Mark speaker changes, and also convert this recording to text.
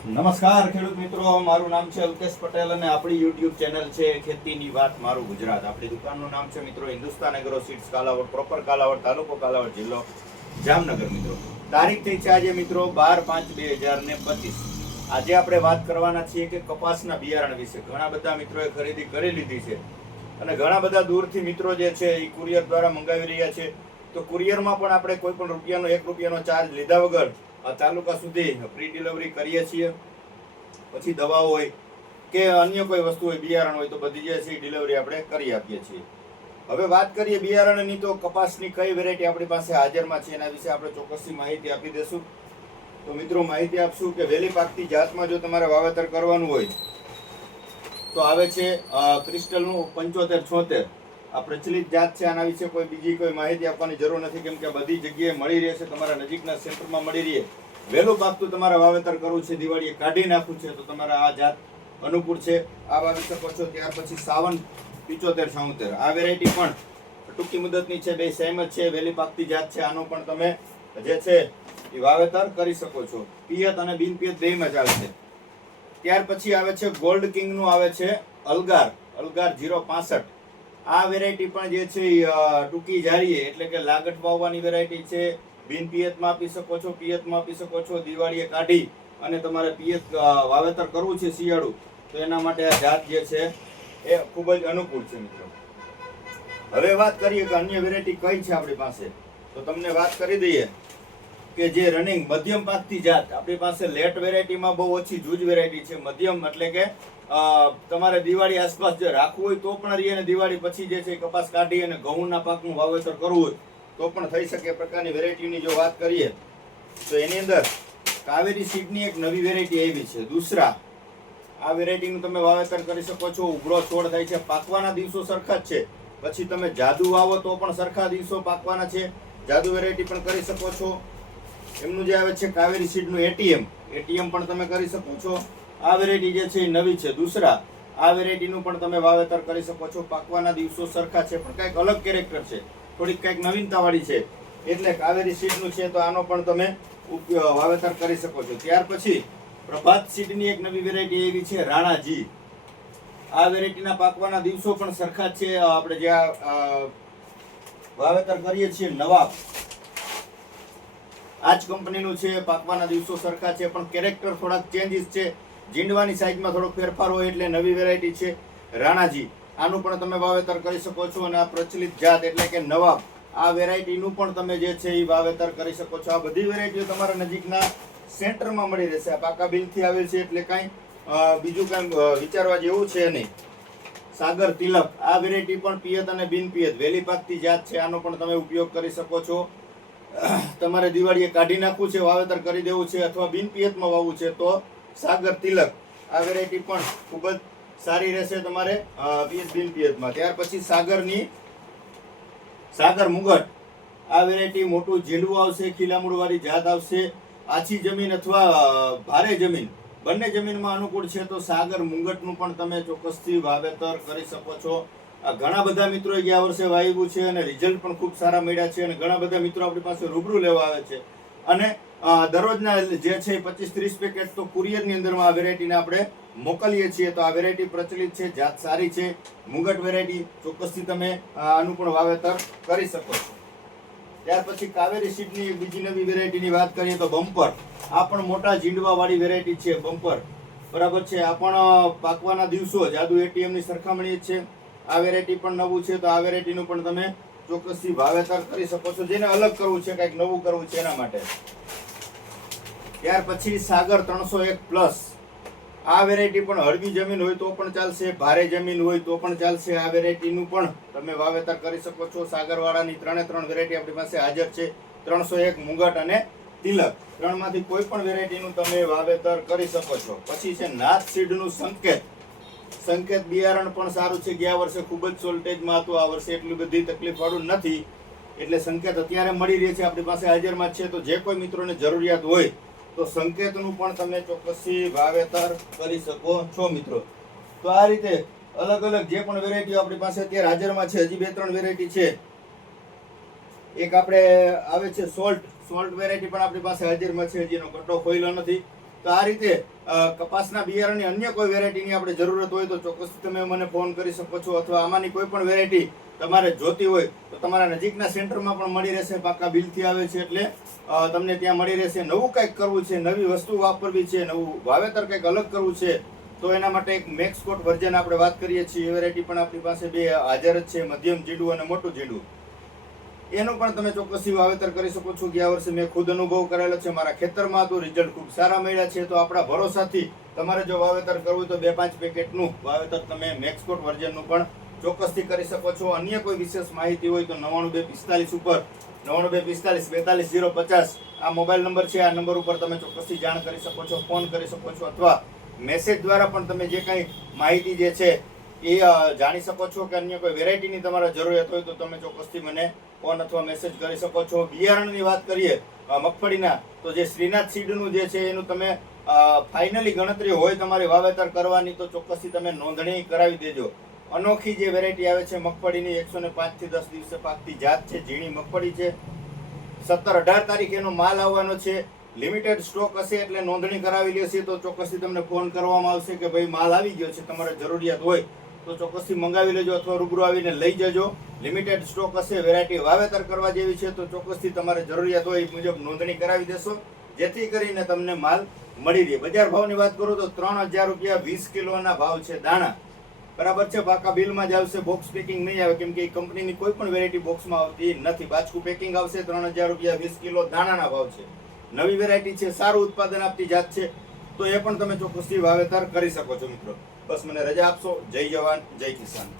Speaker 1: નમસ્કાર ખેડૂત મિત્રો, મારું નામ છે અલ્કેશ પટેલ અને આપણી યુટ્યુબ ચેનલ છે ખેતીની વાત મારું ગુજરાત. આપણી દુકાનનું નામ છે મિત્રો Hindustan agro seeds Kalavad, proper Kalavad તાલુકો કાલાવડ જિલ્લો જામનગર મિત્રો. તારીખ થઈ છે આજે મિત્રો બાર પાંચ બે હજાર ને પચીસ. આજે આપણે વાત કરવાના છીએ કે કપાસના બિયારણ વિશે. ઘણા બધા મિત્રોએ ખરીદી કરી લીધી છે અને ઘણા બધા દૂરથી મિત્રો જે છે એ કુરિયર દ્વારા મંગાવી રહ્યા છે. તો કુરિયરમાં પણ આપણે કોઈ પણ રૂપિયાનો, એક રૂપિયાનો ચાર્જ લીધા વગર તાલુકા સુધી ફ્રી ડિલિવરી કરીએ છીએ. પછી દવા હોય કે અન્ય કોઈ વસ્તુ હોય, બિયારણ હોય તો બધી જે છે ડિલિવરી આપણે કરી આપીએ છીએ. હવે વાત કરીએ બિયારણની તો કપાસની કઈ વેરાયટી આપણી પાસે હાજરમાં છે એના વિશે આપણે ચોક્કસથી માહિતી આપી દઈશું. તો મિત્રો માહિતી આપશું કે વહેલી પાકતી જાતમાં જો તમારે વાવેતર કરવાનું હોય, તો આવે છે ક્રિસ્ટલનું પંચોતેર છોતેર. આ પ્રચલિત જાત છે, આના વિશે કોઈ બીજી કોઈ માહિતી આપવાની જરૂર નથી, કેમ કે બધી જગ્યાએ મળી રહે છે, તમારા નજીકના સેન્ટરમાં મળી રહે. વહેલું પાકતું તમારે વાવેતર કરવું છે, દિવાળીએ કાઢી નાખવું છે, તો તમારે આ જાત અનુકૂળ છે. આ વાવી શકો છો, ત્યાર પછી સાવન, પિચોતેર, છોતેર. આ વેરાયટી પણ ટૂંકી મુદતની છે, બે સેમ જ છે, વહેલી પાકતી જાત છે, આનો પણ તમે જે છે એ વાવેતર કરી શકો છો. પિયત અને બિન પિયત આવે છે. ત્યાર પછી આવે છે, ગોલ્ડ કિંગનું આવે છે, અલગાર. અલગાર જીરો પાસઠ. આ વેરાયટી પણ જે છે ટૂંકી જારીએ એટલે કે લાગટ વાવવાની વેરાયટી છે. બિન પિયતમાં આપી શકો છો પિયતમાં આપી શકો છો, દિવાળીએ કાઢી અને તમારે પિયત વાવેતર કરવું છે શિયાળું, તો એના માટે આ જાત જે છે એ ખૂબ જ અનુકૂળ છે મિત્રો. હવે વાત કરીએ કે અન્ય વેરાયટી કઈ છે આપણી પાસે? તો તમને વાત કરી દઈએ. કે જે રનિંગ મધ્યમ પાકતી જાત. આપણી પાસે લેટ વેરાયટીમાં બહુ ઓછી જૂજ વેરાયટી છે. મધ્યમ એટલે કે તમારે દિવાળી આસપાસ જે રાખવું હોય તો પણ રહીએ અને દિવાળી પછી જે છે કપાસ કાઢી અને ઘઉંના પાકનું વાવેતર કરવું હોય તો પણ થઈ શકે પ્રકારની વેરાયટીની જો વાત કરીએ તો એની અંદર કાવેરી સીડની એક નવી વેરાયટી આવી છે. દૂસરા, આ વેરાયટીનું તમે વાવેતર કરી શકો છો. ઉભરો છોડ થાય છે. પાકવાના દિવસો સરખા જ છે. પછી તમે જાદુ વાવો તો પણ સરખા દિવસો પાકવાના છે. જાદુ વેરાયટી પણ કરી શકો છો. એમનું જે આવે છે કાવેરી સીડનું એટીએમ એટીએમ પણ તમે કરી શકો છો. આ વેરાયટી જે છે એ નવી છે. દૂસરા, આ વેરાયટીનું પણ તમે વાવેતર કરી શકો છો. પાકવાના દિવસો સરખા છે, પણ કંઈક અલગ કેરેક્ટર છે. થોડીક કંઈક નવીનતાવાળી છે. એટલે કાવેરી સીડનું છે તો આનો પણ તમે વાવેતર કરી શકો છો. ત્યાર પછી પ્રભાત સીડની એક નવી વેરાયટી એવી છે, રાણાજી. આ વેરાયટીના પાકવાના દિવસો પણ સરખા છે. આપણે જ્યાં વાવેતર કરીએ છીએ નવાબ. આ જ કંપનીનું છે, પાકવાના દિવસો સરખા છે, પણ કેરેક્ટર થોડાક ચેન્જીસ છે. જીંડવાની સાઈઝમાં થોડોક ફેરફાર હોય એટલે નવી વેરાયટી છે. રાણાજી, આનું પણ તમે વાવેતર કરી શકો છો અને આ પ્રચલિત જાત એટલે કે નવાબ, આ વેરાયટીનું પણ તમે જે છે એ વાવેતર કરી શકો છો. આ બધી વેરાયટીઓ તમારા નજીકના સેન્ટરમાં મળી રહેશે. આ પાકા બિલથી આવેલ છે એટલે કાંઈ બીજું કાંઈ વિચારવા જેવું છે નહીં. સાગર તિલક, આ વેરાયટી પણ પિયત અને બિન પિયત વેલી પાકતી જાત છે. આનો પણ તમે ઉપયોગ કરી શકો છો. તમારે દિવાળીએ કાઢી નાખવું છે, વાવેતર કરી દેવું છે અથવા બિન વાવવું છે, તો સાગર તિલક. આ વેરાયટી પણ ખૂબ જ સારી રહેશે તમારે પિયત ત્યાર પછી સાગરની, સાગર મુગટ. આ વેરાયટી મોટું ઝીંડવું આવશે ખીલામૂળવાળી જાત આવશે. આછી જમીન અથવા ભારે જમીન. બંને જમીનમાં અનુકૂળ છે, તો સાગર મુંગટનું પણ તમે ચોક્કસથી વાવેતર કરી શકો છો. ઘણા બધા મિત્રોએ ગયા વર્ષે વાવ્યું છે અને રિઝલ્ટ પણ ખૂબ સારા મળ્યા છે અને ઘણા બધા મિત્રો આપણી પાસે રૂબરૂ લેવા આવે છે. અને દરરોજના જે છે પચીસ ત્રીસ પેકેટ તો કુરિયરની અંદરમાં આ વેરાયટીને આપણે મોકલીએ છીએ. તો આ વેરાયટી પ્રચલિત છે, જાત સારી છે, મુગટ વેરાયટી ચોક્કસથી તમે આનું પણ વાવેતર કરી શકો છો. ત્યાર પછી કાવેરી સીડની બીજી નવી વેરાયટીની વાત કરીએ તો બમ્પર. આ પણ મોટા જીંડવાવાળી વેરાયટી છે બમ્પર. બરાબર છે? આ પણ પાકવાના દિવસો જાદુ એટીએમની સરખામણીએ છે. આ વેરાયટી પણ નવું છે, તો આ વેરાયટીનું પણ તમે ચોક્કસથી વાવેતર કરી શકો છો. જેને અલગ કરવું છે, કંઈક નવું કરવું છે એના માટે. ત્યાર પછી સાગર ત્રણસો એક પ્લસ આ વેરાયટી પણ હળવી જમીન હોય તો પણ ચાલશે, ભારે જમીન હોય તો પણ ચાલશે. આ વેરાયટીનું પણ તમે વાવેતર કરી શકો છો. સાગરવાળાની ત્રણે ત્રણ વેરાયટી આપણી પાસે હાજર છે. ત્રણસો એક મુગટ અને તિલક. ત્રણમાંથી કોઈ પણ વેરાયટીનું તમે વાવેતર કરી શકો છો. પછી છે નાથ સીડનું સંકેત. સંકેત બિયારણ પણ સારું છે. ગયા વર્ષે ખૂબ જ સોલ્ટેજમાં હતું. આ વર્ષે એટલી બધી તકલીફવાળું નથી. એટલે સંકેત અત્યારે મળી રહે છે. આપણી પાસે હાજરમાં છે. તો જે કોઈ મિત્રોને જરૂરિયાત હોય, તો સંકેતનું પણ તમે ચોક્કસથી વાવેતર કરી શકો છો મિત્રો. તો આ રીતે અલગ અલગ જે પણ વેરાયટીઓ આપણી પાસે અત્યારે હાજરમાં છે, હજી બે ત્રણ વેરાયટી છે. એક આપણે આવે છે સોલ્ટ સોલ્ટ વેરાયટી પણ આપણી પાસે હાજરમાં છે. હજી એનો કટો ખોઈલો નથી. તો આ રીતે કપાસના બિયારણની અન્ય કોઈ વેરાયટીની આપણે જરૂરત હોય તો ચોક્કસ તમે મને ફોન કરી શકો છો અથવા આમાંની કોઈ પણ વેરાયટી તમારે જોતી હોય તો તમારા નજીકના સેન્ટરમાં પણ મળી રહેશે, પાકા બિલથી આવે છે એટલે તમને ત્યાં મળી રહેશે. નવું કંઈક કરવું છે, નવી વસ્તુ વાપરવી છે, નવું વાવેતર કંઈક અલગ કરવું છે, તો એના માટે એક મેક્સકોટ વર્જન આપણે વાત કરીએ છીએ. એ વેરાયટી પણ આપણી પાસે બે હાજર જ છે, મધ્યમ જીંડું અને મોટું જીંડું. એનું પણ તમે ચોક્કસથી વાવેતર કરી શકો છો. ગયા વર્ષે મેં ખુદ અનુભવ કરેલો છે. મારા ખેતરમાં તો રિઝલ્ટ ખૂબ સારા મળ્યા છે. તો આપણા ભરોસાથી તમારે જો વાવેતર કરવું તો બે પાંચ પેકેટનું વાવેતર તમે મેક્સપોર્ટ વર્જનનું પણ ચોક્કસથી કરી શકો છો. અન્ય કોઈ વિશેષ માહિતી હોય તો નવાણું બે પિસ્તાલીસ ઉપર, નવાણું બે પિસ્તાલીસ બેતાલીસ જીરો પચાસ આ મોબાઈલ નંબર છે. આ નંબર ઉપર તમે ચોક્કસથી જાણ કરી શકો છો, ફોન કરી શકો છો અથવા મેસેજ દ્વારા પણ તમે જે કંઈ માહિતી જે છે એ જાણી શકો છો કે અન્ય કોઈ વેરાયટીની તમારે જરૂરિયાત હોય તો તમે ચોક્કસથી મને ફોન અથવા મેસેજ કરી શકો છો. બિયારણની વાત કરીએ મગફળીના, તો જે શ્રીનાથ સીડનું જે છે એનું તમે ફાઇનલી ગણતરી હોય તમારી વાવેતર કરવાની, તો ચોક્કસથી તમે નોંધણી કરાવી દેજો. અનોખી જે વેરાયટી આવે છે મગફળીની, એકસો ને પાંચથી દસ દિવસે પાકતી જાત છે, ઝીણી મગફળી છે. સત્તર અઢાર તારીખે એનો માલ આવવાનો છે. લિમિટેડ સ્ટોક હશે એટલે નોંધણી કરાવી લેશે, તો ચોક્કસથી તમને ફોન કરવામાં આવશે કે ભાઈ માલ આવી ગયો છે, તમારે જરૂરિયાત હોય તો ચોક્કસથી મંગાવી લેજો અથવા રૂબરૂ આવીને લઈ જજો. લિમિટેડ સ્ટોક હશે વેરાયટી વાવેતર કરવા જેવી છે, તો ચોક્કસથી તમારે જરૂરિયાત હોય એ મુજબ નોંધણી કરાવી દેશો. જેથી કરીને તમને માલ મળી રહે. બજાર ભાવની વાત કરું તો ત્રણ હજાર રૂપિયા વીસ કિલોના ભાવ છે દાણા. બરાબર છે? પાકા બિલમાં જ આવશે બોક્સ પેકિંગ નહીં આવે, કેમ કે એ કંપનીની કોઈ પણ વેરાયટી બોક્સમાં આવતી નથી. બાચકું પેકિંગ આવશે, ત્રણ હજાર રૂપિયા વીસ કિલો દાણાના ભાવ છે. નવી વેરાયટી છે, સારું ઉત્પાદન આપતી જાત છે. તો એ પણ તમે ચોક્કસથી વાવેતર કરી શકો છો મિત્રો. બસ મને રજા આપશો. જય જવાન, જય કિસાન.